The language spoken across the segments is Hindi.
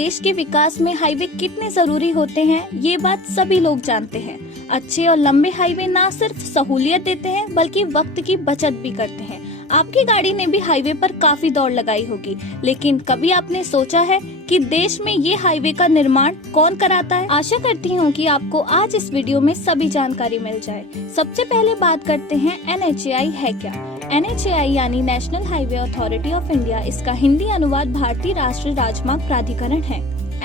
देश के विकास में हाईवे कितने जरूरी होते हैं, ये बात सभी लोग जानते हैं। अच्छे और लंबे हाईवे ना सिर्फ सहूलियत देते हैं बल्कि वक्त की बचत भी करते हैं। आपकी गाड़ी ने भी हाईवे पर काफी दौड़ लगाई होगी, लेकिन कभी आपने सोचा है कि देश में ये हाईवे का निर्माण कौन कराता है? आशा करती हूँ कि आपको आज इस वीडियो में सभी जानकारी मिल जाए। सबसे पहले बात करते हैं NHAI है क्या। NHAI यानी national highway authority of India, इसका हिंदी अनुवाद भारतीय राष्ट्रीय राजमार्ग प्राधिकरण है।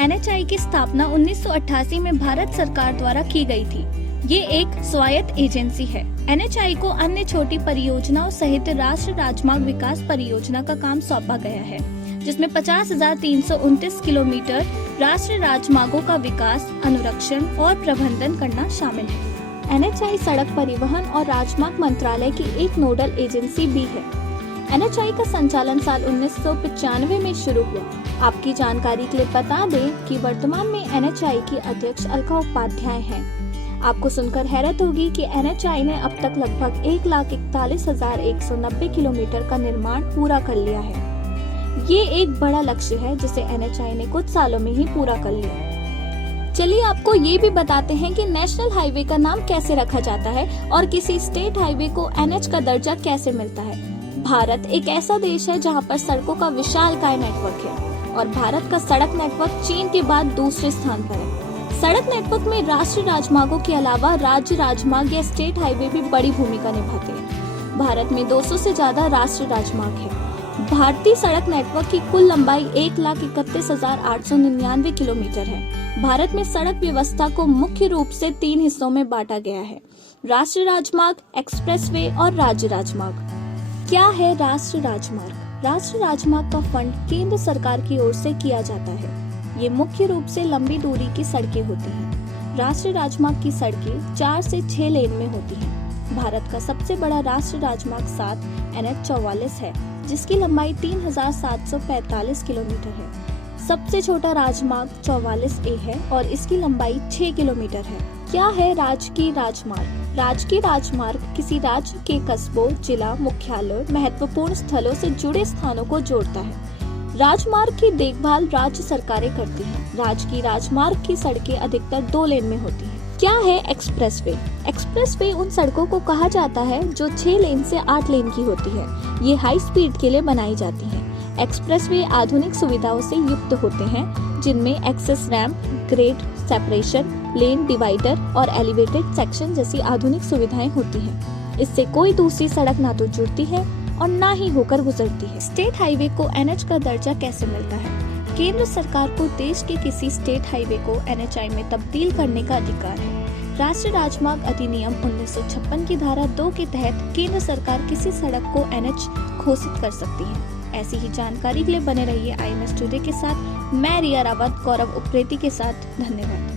NHAI की स्थापना 1988 में भारत सरकार द्वारा की गई थी। ये एक स्वायत्त एजेंसी है। NHAI को अन्य छोटी परियोजनाओं सहित राष्ट्रीय राजमार्ग विकास परियोजना का काम सौंपा गया है, जिसमें 50,329 किलोमीटर राष्ट्रीय राजमार्गों का विकास, अनुरक्षण और प्रबंधन करना शामिल है। NHAI सड़क परिवहन और राजमार्ग मंत्रालय की एक नोडल एजेंसी भी है। NHAI का संचालन साल 1995 में शुरू हुआ। आपकी जानकारी के लिए बता दें कि वर्तमान में NHAI की अध्यक्ष अलका उपाध्याय हैं। आपको सुनकर हैरत होगी कि NHAI ने अब तक लगभग 1,41,190 किलोमीटर का निर्माण पूरा कर लिया है। ये एक बड़ा लक्ष्य है जिसे NHAI ने कुछ सालों में ही पूरा कर लिया। चलिए आपको ये भी बताते हैं कि नेशनल हाईवे का नाम कैसे रखा जाता है और किसी स्टेट हाईवे को NH का दर्जा कैसे मिलता है। भारत एक ऐसा देश है जहाँ पर सड़कों का विशालकाय नेटवर्क है और भारत का सड़क नेटवर्क चीन के बाद दूसरे स्थान पर है। सड़क नेटवर्क में राष्ट्रीय राजमार्गों के अलावा राज्य राजमार्ग या स्टेट हाईवे भी बड़ी भूमिका निभाते हैं। भारत में 200 से ज्यादा राष्ट्रीय राजमार्ग है। भारतीय सड़क नेटवर्क की कुल लंबाई 1,31,899 किलोमीटर है। भारत में सड़क व्यवस्था को मुख्य रूप से 3 हिस्सों में बांटा गया है: राष्ट्रीय राजमार्ग, एक्सप्रेसवे और राज्य राजमार्ग। क्या है राष्ट्रीय राजमार्ग? राष्ट्रीय राजमार्ग का फंड केंद्र सरकार की ओर से किया जाता है। ये मुख्य रूप से लंबी दूरी की सड़कें होती हैं। राष्ट्रीय राजमार्ग की सड़कें 4 से 6 लेन में होती हैं। भारत का सबसे बड़ा राष्ट्रीय राजमार्ग 7 NH-44 है, जिसकी लंबाई 3,745 किलोमीटर है। सबसे छोटा राजमार्ग 44A है और इसकी लंबाई 6 किलोमीटर है। क्या है राजकीय राजमार्ग? राजकीय राजमार्ग किसी राज्य के कस्बों, जिला मुख्यालय, महत्वपूर्ण स्थलों से जुड़े स्थानों को जोड़ता है। राजमार्ग की देखभाल राज्य सरकारें करती हैं। राजकीय राजमार्ग की सड़कें अधिकतर 2 लेन में होती हैं। क्या है एक्सप्रेसवे? एक्सप्रेसवे उन सड़कों को कहा जाता है जो 6 लेन से 8 लेन की होती है। ये हाई स्पीड के लिए बनाई जाती हैं। एक्सप्रेसवे आधुनिक सुविधाओं से युक्त होते हैं, जिनमें एक्सेस रैंप, ग्रेड सेपरेशन, लेन डिवाइडर और एलिवेटेड सेक्शन जैसी आधुनिक सुविधाएं होती हैं। इससे कोई दूसरी सड़क ना तो जुड़ती है और ना ही होकर गुजरती है। स्टेट हाईवे को NH का दर्जा कैसे मिलता है? केंद्र सरकार को देश के किसी स्टेट हाईवे को NHAI में तब्दील करने का अधिकार है। राष्ट्रीय राजमार्ग अधिनियम 1956 की धारा 2 के तहत केंद्र सरकार किसी सड़क को NH घोषित कर सकती है। ऐसी ही जानकारी के लिए बने रहिए IMS टुडे के साथ। मैं रिया रावत, गौरव उप्रेती के साथ। धन्यवाद।